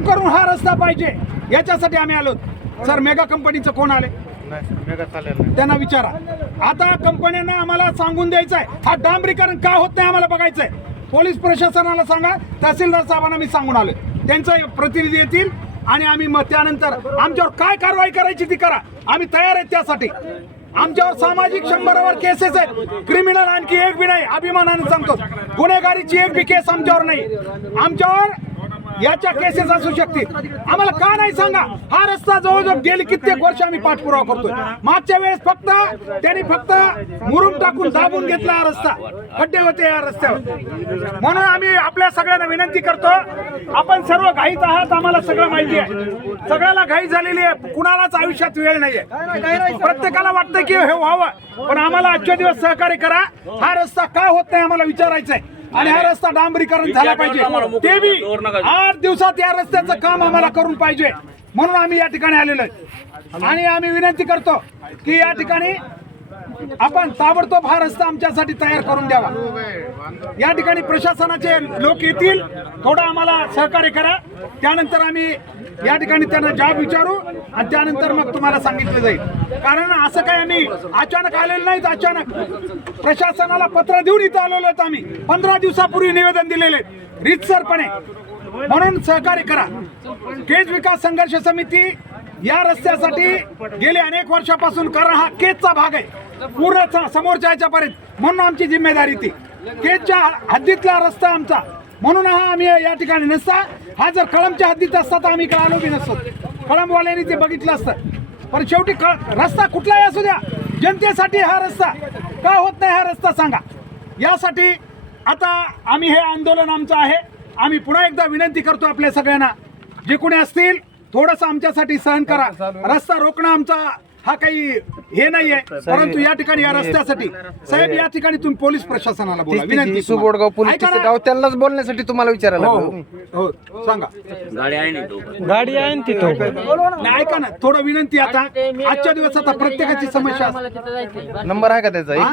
काम करून हा रस्ता पाहिजे. याच्यासाठी आम्ही आलो. सर मेगा कंपनीचं कोण आले त्यांना विचारा. आता कंपन्यांना आम्हाला सांगून द्यायचं आहे हा डांबरीकरण का होत नाही आम्हाला बघायचं आहे पोलीस प्रशासनाला सांगा. तहसीलदार साहेबांना मी सांगून आलो त्यांचं प्रतिनिधी येतील आणि आम्ही मग त्यानंतर आमच्यावर काय कारवाई करायची ती करा. आम्ही तयार आहेत त्यासाठी. आमच्यावर सामाजिक शंभरावर केसेस आहेत. क्रिमिनल आणखी एक बी नाही. अभिमानाने सांगतो. गुन्हेगारीची एक बी केस आमच्यावर नाही. आमच्यावर याच्या केसेस असू शकतील. आम्हाला का नाही सांगा? हा रस्ता जवळजवळ गेली कित्येक वर्ष आम्ही पाठपुरावा करतोय. मागच्या वेळेस फक्त त्यांनी फक्त मुरुम टाकून दाबून घेतला हा रस्ता. खड्डे होते या रस्त्यावर. म्हणून आम्ही आपल्या सगळ्यांना विनंती करतो आपण सर्व घाईत आहात आम्हाला सगळं माहिती आहे. सगळ्याला घाई झालेली आहे कुणालाच आयुष्यात वेळ नाहीये प्रत्येकाला वाटतं की हे व्हावं पण आम्हाला आजच्या दिवस सहकार्य करा. हा रस्ता का होत नाही आम्हाला विचारायचं आहे आणि हा रस्ता डांबरीकरण झाला पाहिजे. ते बी आठ दिवसात या रस्त्याचं काम आम्हाला करून पाहिजे. म्हणून आम्ही या ठिकाणी आलेलो आहे. आणि आम्ही विनंती करतो की या ठिकाणी आपण ताबडतोब हा रस्ता आमच्यासाठी तयार करून द्यावा. या ठिकाणी प्रशासनाचे लोक येतील थोडं आम्हाला सहकार्य करा. त्यानंतर आम्ही या ठिकाणी त्यांना जॉब विचारू आणि त्यानंतर मग तुम्हाला सांगितलं जाईल. कारण असं काय आम्ही अचानक आलेलं नाहीत अचानक. प्रशासनाला पत्र देऊन इथं आलेलो आहेत आम्ही. पंधरा दिवसापूर्वी निवेदन दिलेले रितसरपणे. म्हणून सहकार्य करा. केज विकास संघर्ष समिती या रस्त्यासाठी गेले अनेक वर्षापासून कारण हा केजचा भाग आहे. पूर्ण समोरच्या याच्यापर्यंत म्हणून आमची जिम्मेदारी ती. केजच्या हद्दीतला रस्ता आमचा. म्हणून हा आम्ही या ठिकाणी नसता. हा जर कळमच्या हद्दीत असता तर आम्ही इकडे आलो बी नसतो. कळमवाल्यांनी ते बघितलं असतं. पण शेवटी कळ रस्ता कुठलाही असू द्या जनतेसाठी हा रस्ता. का होत नाही हा रस्ता सांगा. यासाठी आता आम्ही हे आंदोलन आमचं आहे. आम्ही पुन्हा एकदा विनंती करतो आपल्या सगळ्यांना. जे कोणी असतील थोडस आमच्यासाठी सहन करा. रस्ता रोखणं आमचा हा काही हे नाहीये. परंतु या ठिकाणी या रस्त्यासाठी. साहेब या ठिकाणी तुम्ही पोलीस प्रशासनाला बोला विनंती सुबोडगाव पोलीस ऐका स्टेशन ना. गाव त्यांनाच बोलण्यासाठी तुम्हाला विचारायला हो लागलो. हो सांगा. गाडी आहे ना तिथं. नाही ऐका ना. थोडं विनंती आता. आजच्या दिवस आता प्रत्येकाची समस्या असते. नंबर आहे का त्याचा? हा?